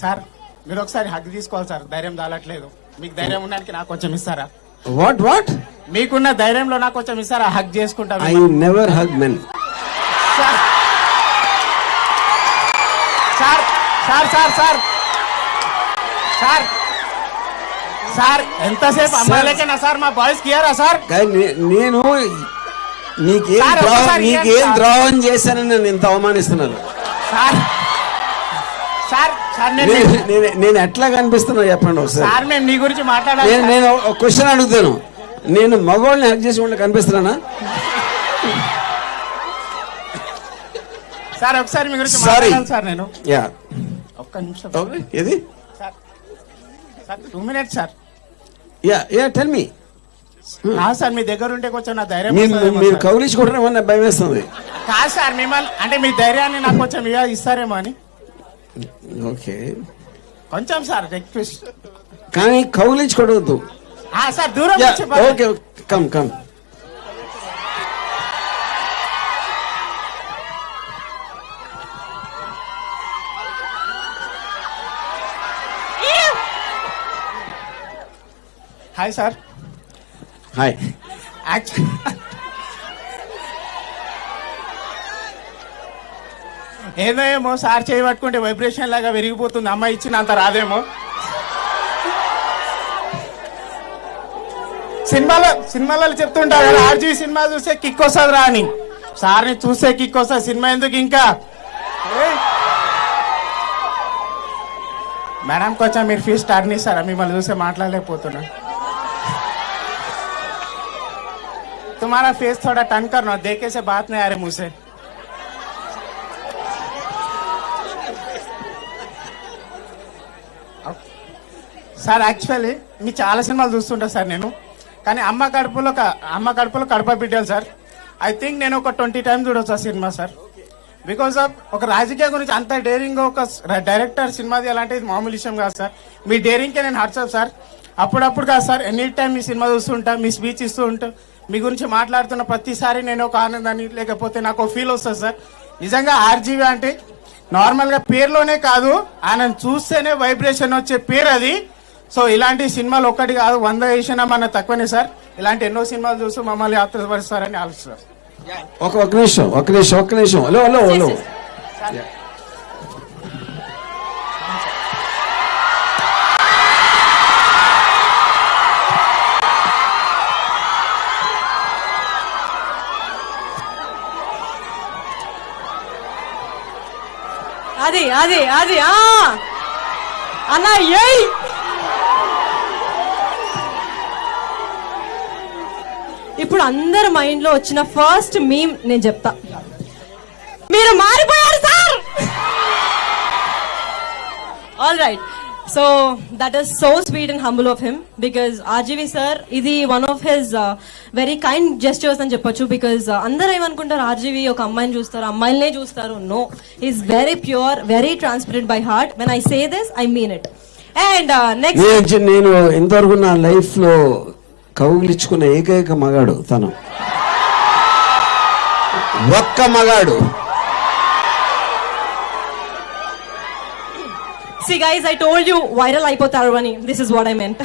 Sir మీరు ఒకసారి hug తీసుకోవాలి సార్, ధైర్యం దాలట్లేదు. మీకు ధైర్యం ఉండడానికి నాకు కొంచెం ఇస్తారా? వాట్ మీకున్న ధైర్యంలో నాకు కొంచెం ఇస్తారా? హగ్ చేసుకుంటా. I never hug men. Sir sir sir sir sir sir sir ఎంతసేపు అమ్మాయిలకేనా సార్? మా బాయ్స్ కియరా సార్? నేను నీకేం ద్రోహం చేశానని నేను ఇంత అవమానిస్తున్నాను సార్. సార్ సార్ నేను ఎట్లా కనిపిస్తున్నా చెప్పండి ఒకసారి. సార్ మేము నీ గురించి మాట్లాడాలి. నేను ఒక క్వశ్చన్ అడుగుతాను, నేను మగవాళ్ళని హక్ చేసి వాళ్ళకి కనిపిస్తున్నానా? సార్ ఒకసారి మీ గురించి మాట్లాడాలి సార్. నేను యా ఒక్క నిమిషం. ఏది sir? Sir 2 minutes sir. Yeah tell me. Sir మీ దగ్గర ఉంటే కొంచెం నా ధైర్యం. మీరు కౌలించుకుంటారేమో అని భయం వేస్తుంది. కాదు సార్, మిమ్మల్ని అంటే మీ ధైర్యాన్ని నాకు కొంచెం ఇస్తారేమో అని. ఓకే కొంచెం సార్ రిక్వెస్ట్. కానీ కౌలించుకోవద్దు సార్, దూరం okay come come. Hi sir. Hi. ఏదో ఏమో సార్ చేయి పట్టుకుంటే వైబ్రేషన్ లాగా విరిగిపోతుంది. అమ్మాయి ఇచ్చిన అంత రాదేమో. సినిమాలలో చెప్తుంటారు కదా, ఆర్జీ సినిమా చూస్తే కిక్ వస్తుంది రా అని. సార్ని చూస్తే కిక్ వస్తుంది, సినిమా ఎందుకు ఇంకా? మేడం కొంచెం మీరు ఫీజు స్టార్ట్ ఇస్తారా? మిమ్మల్ని చూస్తే మాట్లాడలేకపోతున్నా. तुम्हारा फेस थोड़ा टर्न करना, देखे से बात नहीं आ रही मुंह से. సార్ యాక్చువల్లీ మీ చాలా సినిమాలు చూస్తుంటా సార్ నేను. కానీ అమ్మ కడుపులో కడప బిడ్డలు సార్. ఐ థింక్ నేను ఒక 20 times చూడొచ్చు ఆ సినిమా సార్. బికాస్ ఆఫ్ ఒక రాజకీయ గురించి అంత డేరింగ్ ఒక డైరెక్టర్ సినిమా అలాంటిది మామూలు విషయం కాదు సార్. మీ డేరింగ్కే నేను హర్ట్స్ సార్. అప్పుడప్పుడు కాదు సార్, ఎనీ టైం మీ సినిమా చూస్తుంటా, మీ స్పీచ్ ఇస్తూ ఉంటా, మీ గురించి మాట్లాడుతున్న ప్రతిసారి నేను ఒక ఆనందాన్ని లేకపోతే నాకు ఒక ఫీల్ వస్తుంది సార్. నిజంగా ఆర్జీవి అంటే నార్మల్గా పేరులోనే కాదు, ఆయన చూస్తేనే వైబ్రేషన్ వచ్చే పేరు అది. సో ఇలాంటి సినిమాలు ఒక్కటి కాదు, 100 వేసినా మన తక్కువనే సార్. ఇలాంటి ఎన్నో సినిమాలు చూస్తూ మమ్మల్ని ఆత్మపరుస్తారని ఆలోచిస్తారు. ఒక నిమిషం. హలో. అది అన్నా ఏయ్ ఇప్పుడు అందరి మైండ్ లో వచ్చిన ఫస్ట్ మీమ్ నేను చెప్తా. మీరు మారిపోయారు sir. All right, so that is so sweet and humble of him because RGV sir ఇది one of his very kind gestures అని చెప్పొచ్చు. బికాజ్ అందరూ ఏమనుకుంటారు, ఆర్జీవి ఒక అమ్మాయిని చూస్తారు, అమ్మాయిలనే చూస్తారు. No, is very pure, very transparent by heart. When I say this I mean it. And next, నేను ఇంతవరకు నా లైఫ్ లో కౌగిలించుకున్న ఏకైక మగాడు తను, ఒక్క మగాడు. See guys, I told you viral అయిపోతారు అని. This is what I meant.